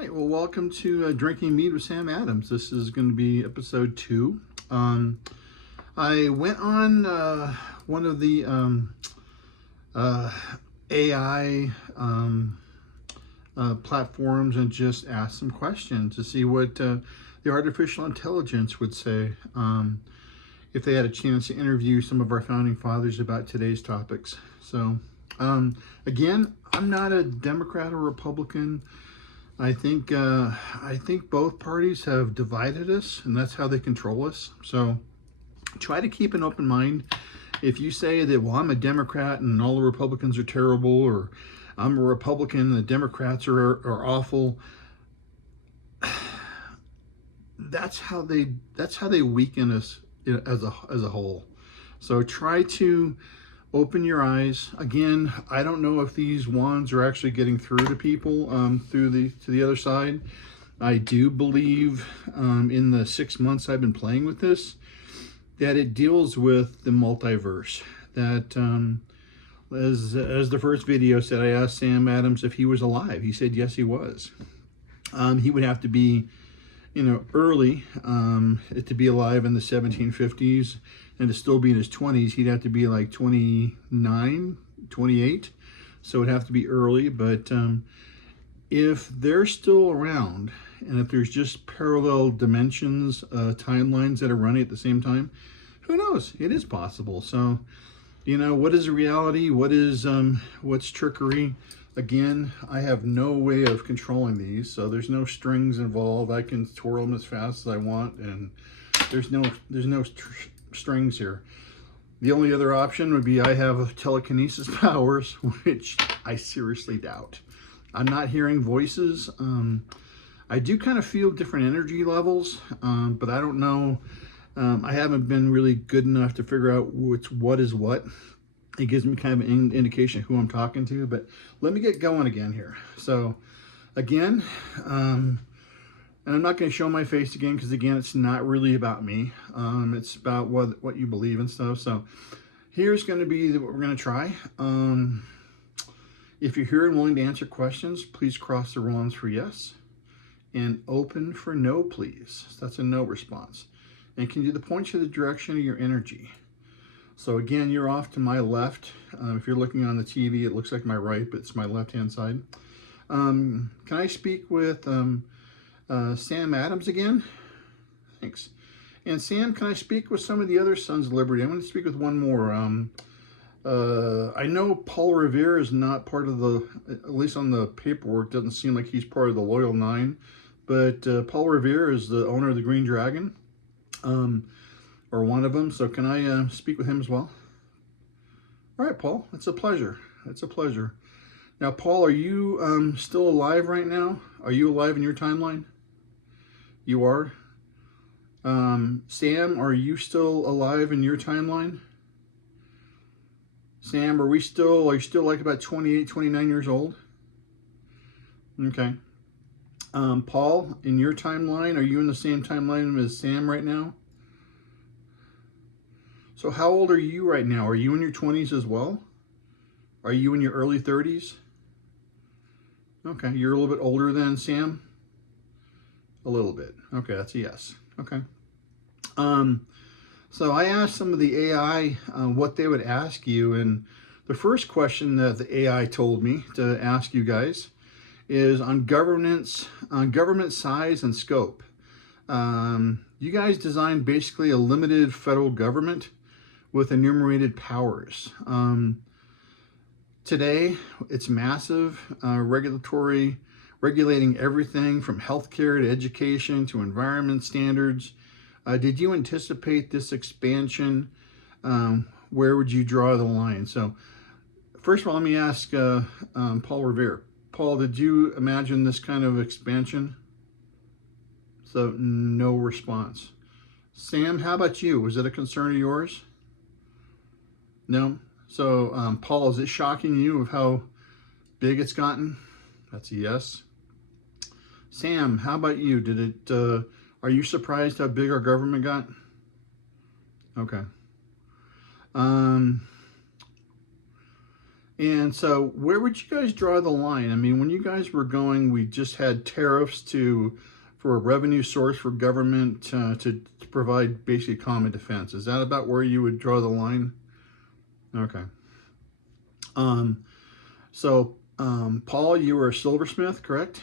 right, well, welcome to Drinking Mead with Sam Adams. This is going to be episode 2. I went on one of the AI platforms and just asked some questions to see what the artificial intelligence would say if they had a chance to interview some of our founding fathers about today's topics. So, again, I'm not a Democrat or Republican. I think both parties have divided us, and that's how they control us. So try to keep an open mind. If you say that, well, I'm a Democrat and all the Republicans are terrible, or I'm a Republican and the Democrats are awful, that's how they weaken us as a whole. So try to open your eyes. Again, I don't know if these wands are actually getting through to people to the other side. I do believe in the 6 months I've been playing with this that it deals with the multiverse. That as the first video said, I asked Sam Adams if he was alive. He said yes, he was. He would have to be, early to be alive in the 1750s, and to still be in his 20s, he'd have to be like 29, 28. So it'd have to be early. But if they're still around, and if there's just parallel dimensions, timelines that are running at the same time, who knows? It is possible. So, what is reality? What's trickery? Again, I have no way of controlling these, so there's no strings involved. I can twirl them as fast as I want, and there's no strings here. The only other option would be I have telekinesis powers, which I seriously doubt. I'm not hearing voices. I do kind of feel different energy levels, but I don't know. I haven't been really good enough to figure out what is what. It gives me kind of an indication of who I'm talking to, but let me get going again here. So again, and I'm not going to show my face again, because again, it's not really about me. It's about what you believe and stuff. So here's going to be what we're going to try. If you're here and willing to answer questions, please cross the wands for yes, and open for no, please. That's a no response. And can you point you the direction of your energy? So again, you're off to my left. If you're looking on the TV, it looks like my right, but it's my left-hand side. Can I speak with Sam Adams again? Thanks. And Sam, can I speak with some of the other Sons of Liberty? I'm going to speak with one more. I know Paul Revere is not part of at least on the paperwork, doesn't seem like he's part of the Loyal Nine, but Paul Revere is the owner of the Green Dragon. Or one of them. So can I speak with him as well? All right, Paul, it's a pleasure. It's a pleasure. Now, Paul, are you still alive right now? Are you alive in your timeline? You are? Sam, are you still alive in your timeline? Sam, are you still like about 28, 29 years old? Okay. Paul, in your timeline, are you in the same timeline as Sam right now? So how old are you right now? Are you in your 20s as well? Are you in your early 30s? Okay, you're a little bit older than Sam? A little bit. Okay, that's a yes. Okay. So I asked some of the AI what they would ask you, and the first question that the AI told me to ask you guys is on government size and scope. You guys designed basically a limited federal government with enumerated powers. Today, it's massive, regulating everything from healthcare to education to environment standards. Did you anticipate this expansion? Where would you draw the line? So, first of all, let me ask Paul Revere. Paul, did you imagine this kind of expansion? So, no response. Sam, how about you? Was it a concern of yours? No? So, Paul, is it shocking you of how big it's gotten? That's a yes. Sam, how about you? Are you surprised how big our government got? Okay. And so where would you guys draw the line? I mean, when you guys were going, we just had tariffs for a revenue source for government to provide basic common defense. Is that about where you would draw the line? Okay. Um, Paul, you were a silversmith, correct?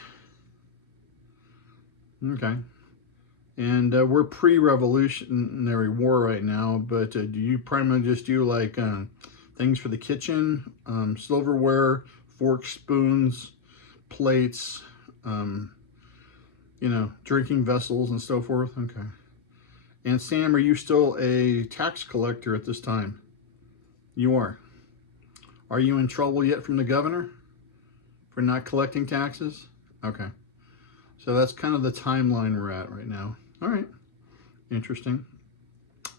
Okay. And we're pre-Revolutionary War right now, but do you primarily just do like things for the kitchen, silverware, forks, spoons, plates, um, drinking vessels and so forth? Okay. And Sam, are you still a tax collector at this time? You are. Are you in trouble yet from the governor for not collecting taxes? Okay. So that's kind of the timeline we're at right now. All right. Interesting.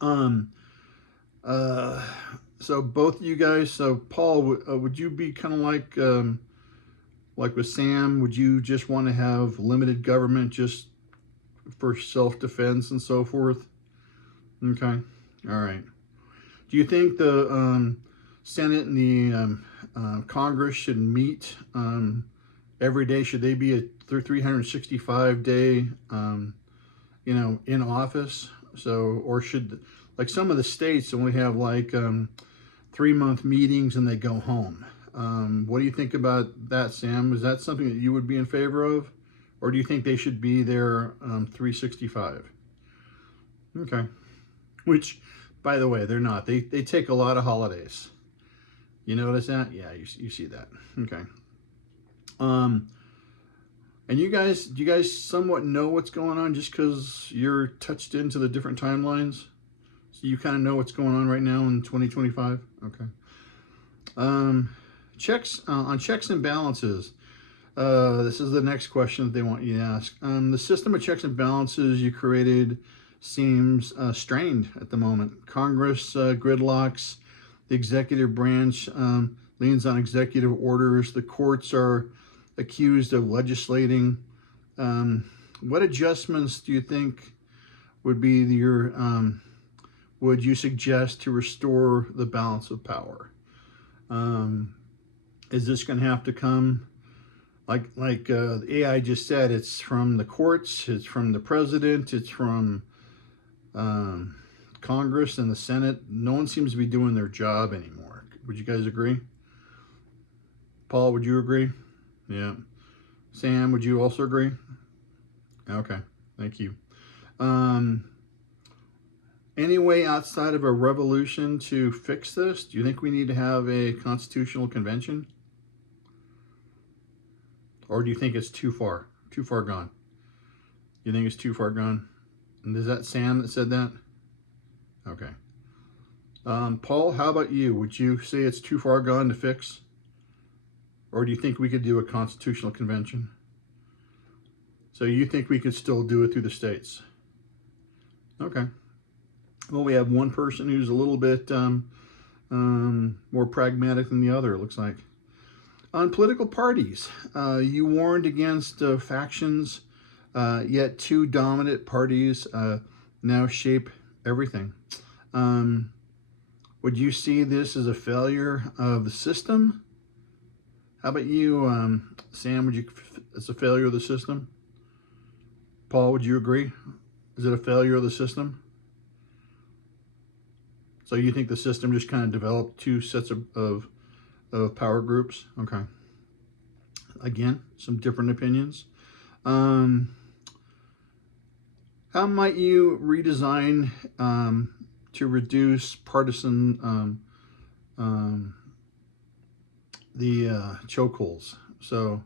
Um, uh, so both of you guys, so Paul, would you be kind of like with Sam, would you just want to have limited government just for self-defense and so forth? Okay. All right. Do you think the Senate and the Congress should meet every day? Should they be a 365-day, in office? So, or should, like some of the states only have like 3-month meetings and they go home? What do you think about that, Sam? Is that something that you would be in favor of? Or do you think they should be there 365? Okay. Which, by the way, they're not. They take a lot of holidays. You notice that? Yeah, you see that. Okay. And do you guys somewhat know what's going on just because you're touched into the different timelines? So you kind of know what's going on right now in 2025? Okay. Checks and balances. This is the next question that they want you to ask. The system of checks and balances you created seems strained at the moment. Congress gridlocks. The executive branch leans on executive orders. The courts are accused of legislating. What adjustments do you think would would you suggest to restore the balance of power? Is this going to have to come like the AI just said? It's from the courts, it's from the president, it's from Congress and the Senate. No one seems to be doing their job anymore. Would you guys agree? Paul, would you agree? Yeah. Sam, would you also agree? Okay, thank you. Any way outside of a revolution to fix this? Do you think we need to have a constitutional convention? Or do you think it's too far gone? You think it's too far gone? And is that Sam that said that? Okay. Paul, how about you? Would you say it's too far gone to fix? Or do you think we could do a constitutional convention? So you think we could still do it through the states? Okay. Well, we have one person who's a little bit more pragmatic than the other, it looks like. On political parties, you warned against factions, yet two dominant parties now shape everything. Would you see this as a failure of the system? How about you, Sam? It's a failure of the system? Paul, would you agree? Is it a failure of the system? So you think the system just kind of developed two sets of power groups? Okay. Again, some different opinions. How might you redesign to reduce partisan chokeholds? So,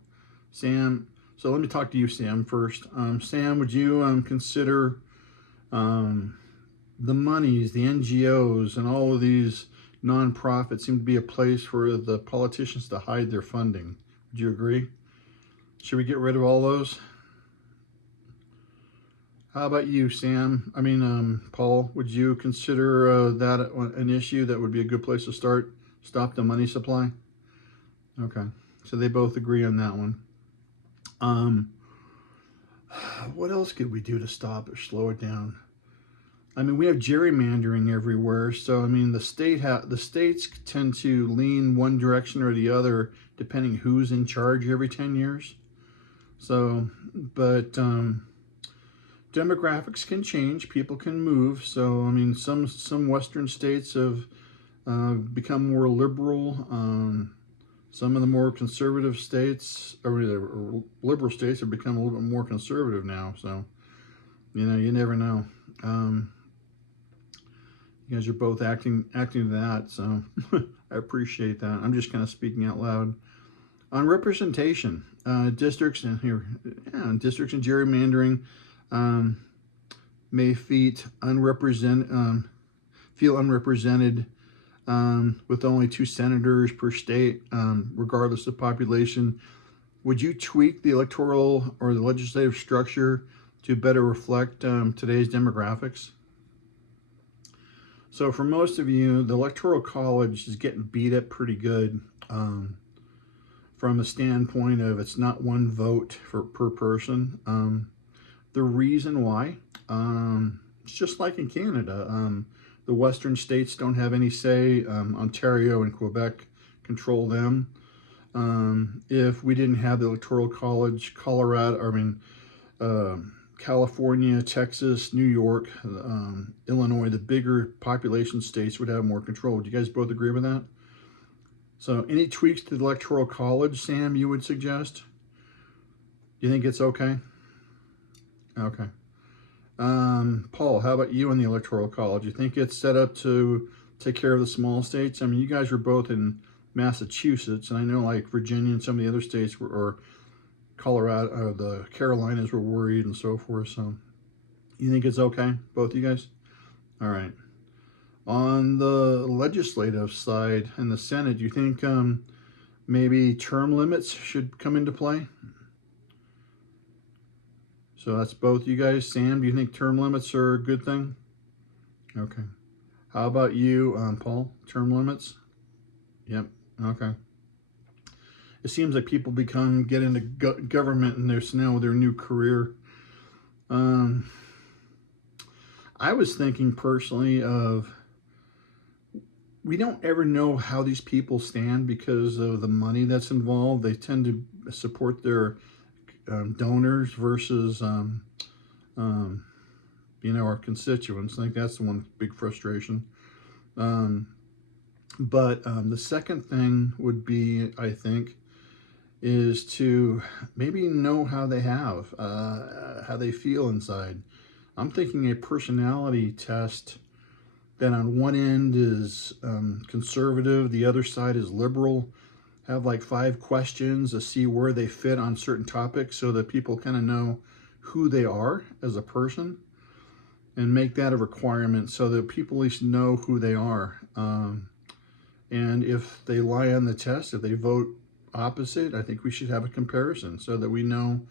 Sam. So let me talk to you, Sam, first. Sam, would you consider the monies, the NGOs, and all of these nonprofits seem to be a place for the politicians to hide their funding? Would you agree? Should we get rid of all those? How about you, Sam? Paul, would you consider that an issue that would be a good place to start? Stop the money supply? Okay, so they both agree on that one. What else could we do to stop or slow it down? I mean, we have gerrymandering everywhere. So I mean, the states tend to lean one direction or the other depending who's in charge every 10 years. So, but demographics can change. People can move. So I mean, some Western states have become more liberal. Some of the more conservative states, or liberal states, have become a little bit more conservative now. So, you never know. You guys are both acting that, so I appreciate that. I'm just kind of speaking out loud on representation. Districts and here, yeah, districts and gerrymandering may feel unrepresented with only 2 senators per state, regardless of population. Would you tweak the electoral or the legislative structure to better reflect today's demographics? So for most of you, the Electoral College is getting beat up pretty good from a standpoint of it's not one vote per person. The reason why, it's just like in Canada. The Western states don't have any say. Ontario and Quebec control them. If we didn't have the Electoral College, California, Texas, New York, Illinois, the bigger population states would have more control. Do you guys both agree with that? So any tweaks to the Electoral College, Sam, you would suggest? You think it's okay? Okay. Paul, how about you on the Electoral College? You think it's set up to take care of the small states? I mean, you guys were both in Massachusetts, and I know like Virginia and some of the other states or Colorado, the Carolinas were worried and so forth. So you think it's okay, both of you guys? All right. On the legislative side and the Senate, do you think maybe term limits should come into play? So that's both you guys. Sam, do you think term limits are a good thing? Okay. How about you, Paul? Term limits? Yep. Okay. It seems like people get into government and they're now with their new career. I was thinking personally of, we don't ever know how these people stand because of the money that's involved. They tend to support their donors versus, our constituents. I think that's the one big frustration. But the second thing would be, I think, is to maybe know how they feel inside. I'm thinking a personality test that on one end is conservative, the other side is liberal. Have like 5 questions to see where they fit on certain topics so that people kind of know who they are as a person, and make that a requirement so that people at least know who they are. And if they lie on the test, if they vote opposite, I think we should have a comparison so that we know,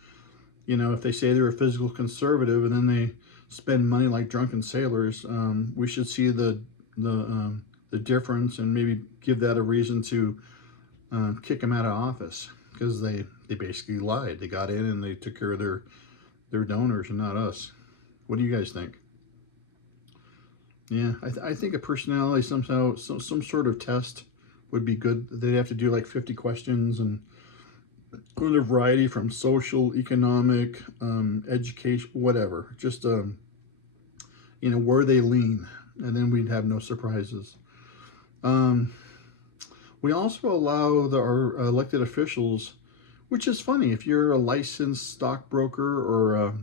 if they say they're a physical conservative and then they spend money like drunken sailors, we should see the difference and maybe give that a reason to kick them out of office, because they basically lied. They got in and they took care of their donors and not us. What do you guys think? Yeah, I think a personality some sort of test would be good. They'd have to do like 50 questions and a variety from social, economic, education, whatever. Just where they lean, and then we'd have no surprises. We also allow our elected officials, which is funny, if you're a licensed stockbroker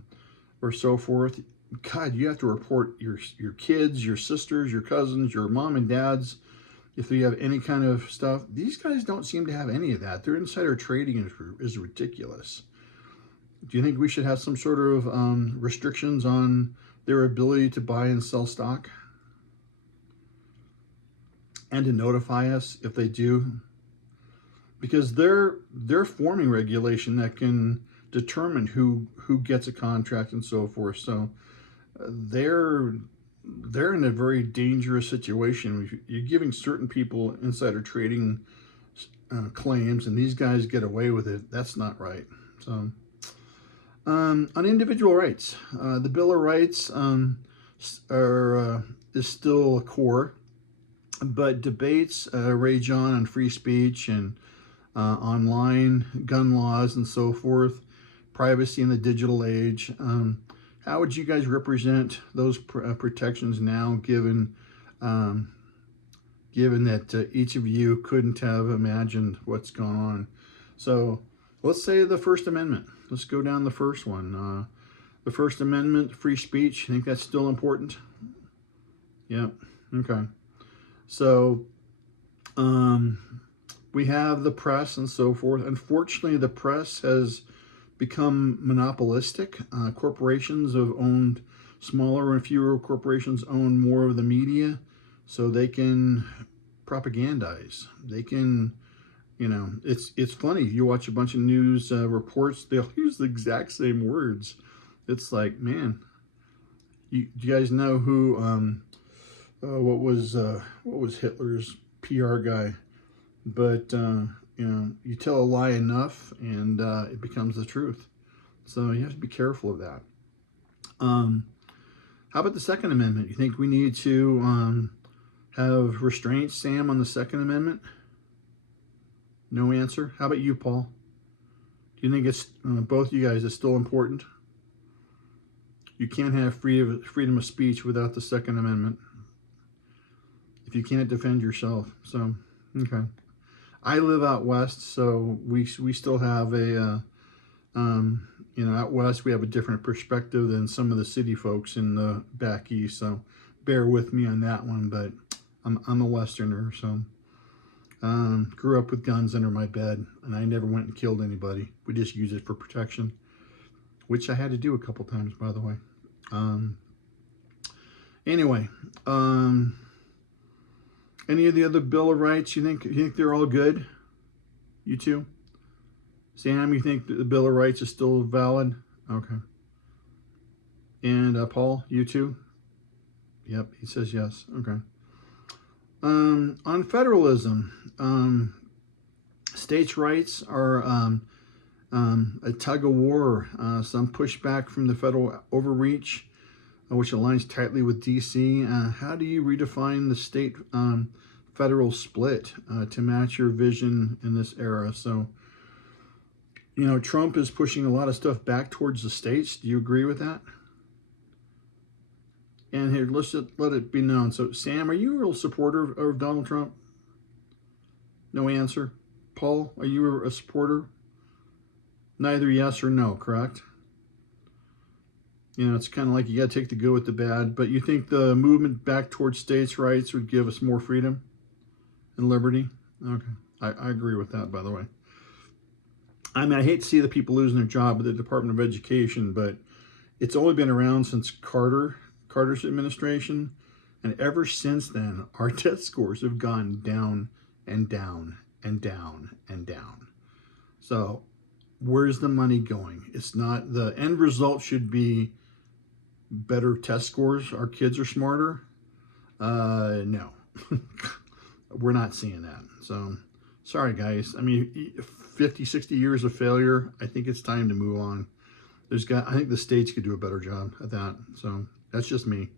or so forth, God, you have to report your kids, your sisters, your cousins, your mom and dads, if you have any kind of stuff. These guys don't seem to have any of that. Their insider trading is ridiculous. Do you think we should have some sort of restrictions on their ability to buy and sell stock? And to notify us if they do? Because they're forming regulation that can determine who gets a contract and so forth. So they're in a very dangerous situation. You're giving certain people insider trading claims, and these guys get away with it. That's not right. So on individual rights, the Bill of Rights is still a core, but debates rage on free speech and online gun laws and so forth, privacy in the digital age. How would you guys represent those protections now, um, given that each of you couldn't have imagined what's going on? So let's say the First Amendment. Let's go down the first one. The First Amendment, free speech. I think that's still important. Yep. Okay. So we have the press and so forth. Unfortunately, the press has become monopolistic. Corporations have owned, smaller and fewer corporations own more of the media, so they can propagandize. They can, it's funny. You watch a bunch of news reports, they'll use the exact same words. It's like, man, do you guys know who, what was Hitler's PR guy? But you tell a lie enough, and it becomes the truth. So you have to be careful of that. How about the Second Amendment? You think we need to have restraints, Sam, on the Second Amendment? No answer. How about you, Paul? Do you think it's both you guys is still important? You can't have freedom of speech without the Second Amendment if you can't defend yourself. So, okay. I live out west, so we still have a, out west we have a different perspective than some of the city folks in the back east. So bear with me on that one, but I'm a Westerner, so grew up with guns under my bed, and I never went and killed anybody. We just use it for protection, which I had to do a couple times, by the way. Anyway, any of the other Bill of Rights, you think they're all good? You two? Sam, you think the Bill of Rights is still valid? Okay. And Paul, you too? Yep, he says yes. Okay. On federalism, states' rights are a tug of war. Some pushback from the federal overreach, which aligns tightly with D.C. How do you redefine the state-federal split to match your vision in this era? So, Trump is pushing a lot of stuff back towards the states. Do you agree with that? And here, let's just let it be known. So, Sam, are you a real supporter of Donald Trump? No answer. Paul, are you a supporter? Neither yes or no, correct? It's kind of like you got to take the good with the bad. But you think the movement back towards states' rights would give us more freedom and liberty? Okay. I agree with that, by the way. I mean, I hate to see the people losing their job at the Department of Education, but it's only been around since Carter's administration. And ever since then, our test scores have gone down and down and down and down. So where's the money going? It's not, the end result should be better test scores. Our kids are smarter. No, we're not seeing that. So sorry, guys. I mean, 50, 60 years of failure. I think it's time to move on. I think the states could do a better job at that. So that's just me.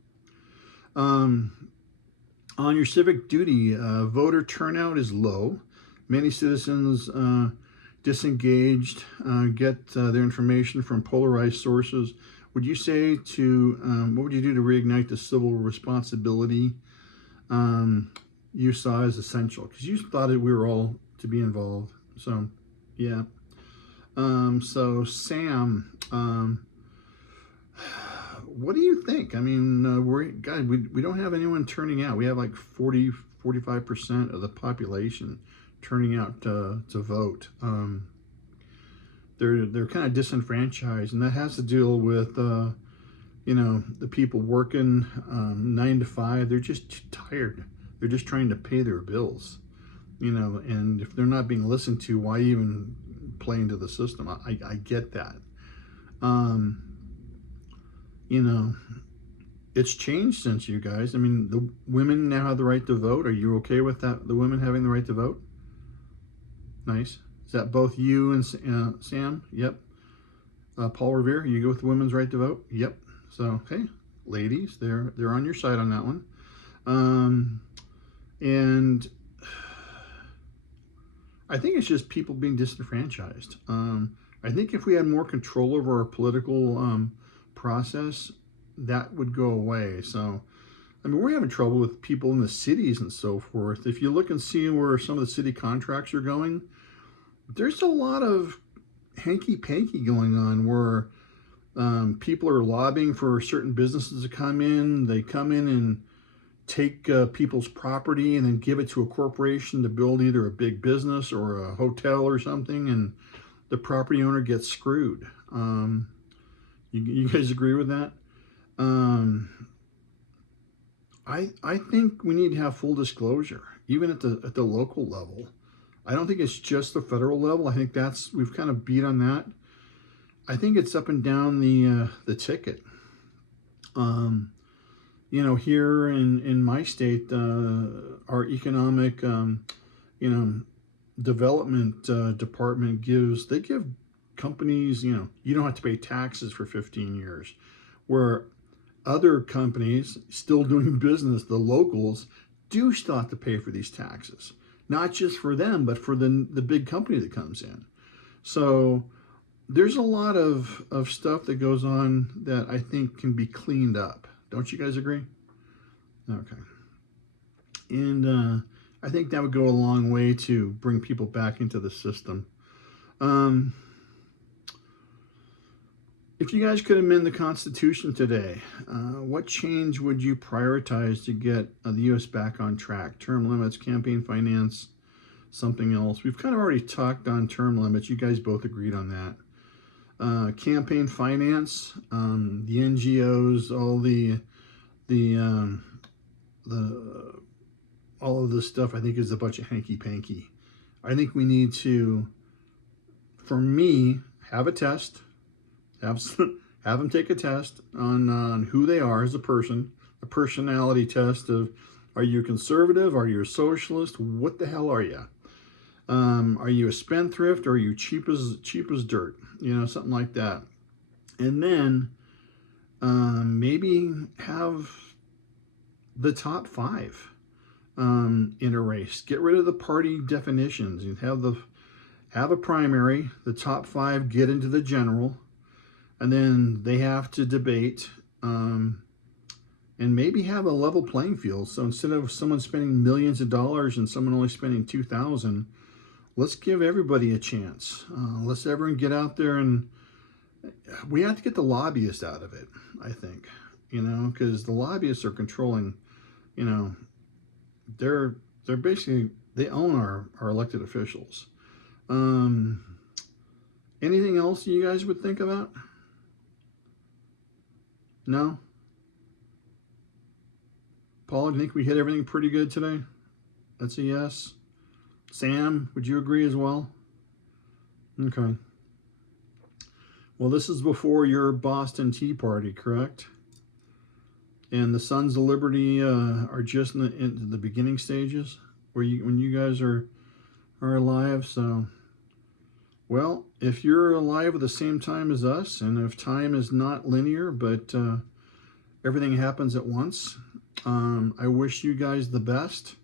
On your civic duty, voter turnout is low. Many citizens disengaged, get their information from polarized sources. Would you say what would you do to reignite the civil responsibility you saw as essential? Because you thought that we were all to be involved. So, yeah. So, Sam, what do you think? I mean, we don't have anyone turning out. We have like 45% of the population turning out to vote. They're kind of disenfranchised, and that has to deal with the people working 9 to 5. They're just too tired. They're just trying to pay their bills, and if they're not being listened to, why even play into the system? I get that. It's changed since you guys. I mean, the women now have the right to vote. Are you okay with that? The women having the right to vote? Nice. Is that both you and Sam? Yep. Paul Revere, you go with the women's right to vote? Yep. So, hey, ladies, they're on your side on that one. And I think it's just people being disenfranchised. I think if we had more control over our political process, that would go away. So, I mean, we're having trouble with people in the cities and so forth. If you look and see where some of the city contracts are going, there's a lot of hanky-panky going on where people are lobbying for certain businesses to come in. They come in and take people's property and then give it to a corporation to build either a big business or a hotel or something, and the property owner gets screwed. You guys agree with that? I think we need to have full disclosure, even at the local level. I don't think it's just the federal level. I think we've kind of beat on that. I think it's up and down the ticket. You know, here in my state, our economic, development department they give companies, you don't have to pay taxes for 15 years, where other companies still doing business, the locals, do still have to pay for these taxes, not just for them, but for the big company that comes in. So there's a lot of stuff that goes on that I think can be cleaned up. Don't you guys agree? Okay. And I think that would go a long way to bring people back into the system. If you guys could amend the Constitution today, what change would you prioritize to get the U.S. back on track? Term limits, campaign finance, something else? We've kind of already talked on term limits. You guys both agreed on that. Campaign finance, the NGOs, all of this stuff, I think is a bunch of hanky-panky. I think we need to, for me, have a test, have them take a test on who they are as a person, a personality test of, are you conservative? Are you a socialist? What the hell are you? Are you a spendthrift, or are you cheap as dirt? Something like that. And then maybe have the top 5 in a race. Get rid of the party definitions. You have a primary. The top 5 get into the general, and then they have to debate. And maybe have a level playing field. So instead of someone spending millions of dollars and someone only spending $2,000. Let's give everybody a chance. Let's everyone get out there, and we have to get the lobbyists out of it, I think, because the lobbyists are controlling, they're basically, they own our elected officials. Anything else you guys would think about? No? Paul, do you think we hit everything pretty good today? That's a yes. Sam, would you agree as well? Okay. Well, this is before your Boston Tea Party, correct? And the Sons of Liberty are just in the beginning stages, when you guys are alive. So, well, if you're alive at the same time as us, and if time is not linear, but everything happens at once, I wish you guys the best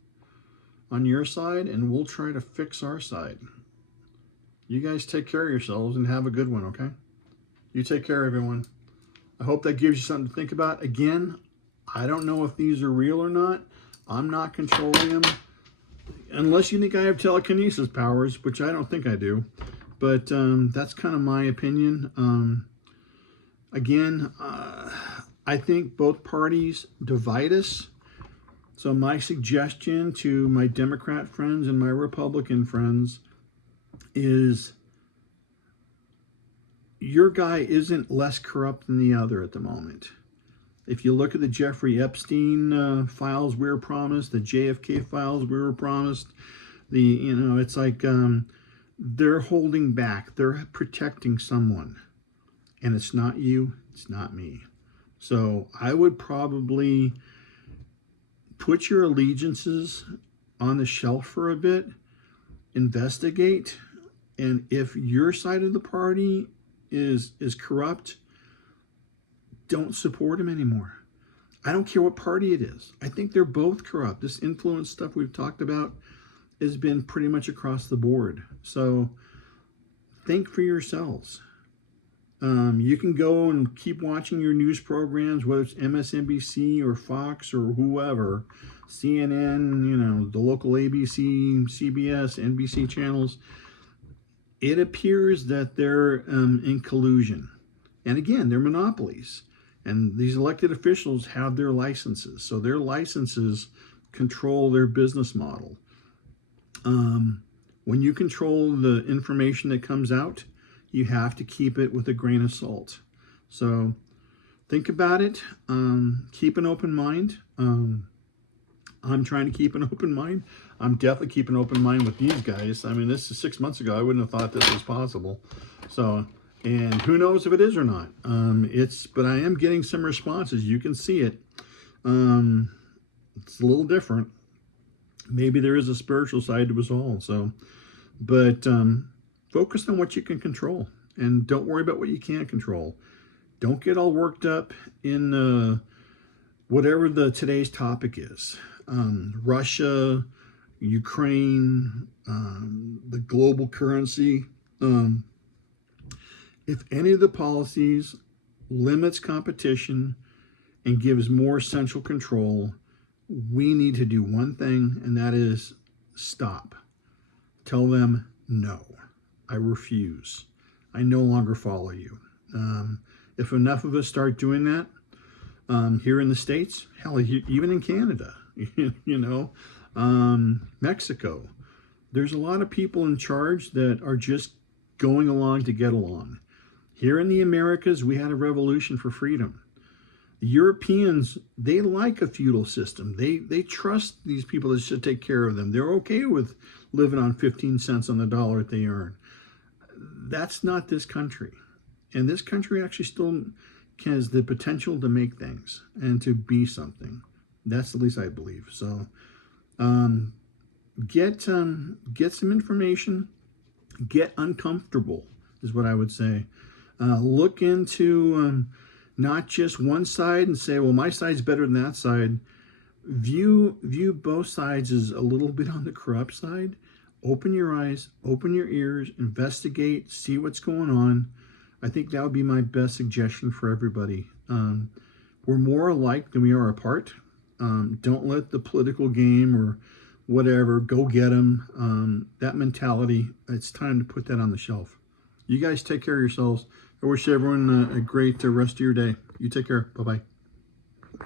on your side, and we'll try to fix our side. You guys take care of yourselves and have a good one, okay? You take care, everyone. I hope that gives you something to think about. Again, I don't know if these are real or not. I'm not controlling them. Unless you think I have telekinesis powers, which I don't think I do. But that's kind of my opinion. Again, I think both parties divide us. So my suggestion to my Democrat friends and my Republican friends is, your guy isn't less corrupt than the other at the moment. If you look at the Jeffrey Epstein files we were promised, the JFK files we were promised, it's like they're holding back. They're protecting someone. And it's not you, it's not me. So I would probably put your allegiances on the shelf for a bit, investigate, and if your side of the party is corrupt, don't support him anymore. I don't care what party it is. I think they're both corrupt. This influence stuff we've talked about has been pretty much across the board. So think for yourselves. You can go and keep watching your news programs, whether it's MSNBC or Fox or whoever, CNN, you know, the local ABC, CBS, NBC channels. It appears that they're in collusion. And again, they're monopolies. And these elected officials have their licenses. So their licenses control their business model. When you control the information that comes out, you have to keep it with a grain of salt. So think about it. Keep an open mind. I'm trying to keep an open mind. I'm definitely keeping an open mind with these guys. I mean, this is 6 months ago. I wouldn't have thought this was possible. So, and who knows if it is or not. But I am getting some responses. You can see it. It's a little different. Maybe there is a spiritual side to us all. So, but focus on what you can control, and don't worry about what you can't control. Don't get all worked up in whatever today's topic is. Russia, Ukraine, the global currency. If any of the policies limits competition and gives more central control, we need to do one thing, and that is stop. Tell them, no, I refuse. I no longer follow you. If enough of us start doing that here in the States, hell, even in Canada, you know, Mexico, there's a lot of people in charge that are just going along to get along. Here in the Americas, we had a revolution for freedom. The Europeans, they like a feudal system. They trust these people that should take care of them. They're okay with living on 15 cents on the dollar that they earn. That's not this country. And this country actually still has the potential to make things and to be something. That's at least I believe. So get some information. Get uncomfortable is what I would say. Look into not just one side and say, well, my side's better than that side. View both sides as a little bit on the corrupt side. Open your eyes, open your ears, investigate, see what's going on. I think that would be my best suggestion for everybody. We're more alike than we are apart. Don't let the political game or whatever, go get them. That mentality, it's time to put that on the shelf. You guys take care of yourselves. I wish everyone a great rest of your day. You take care. Bye-bye.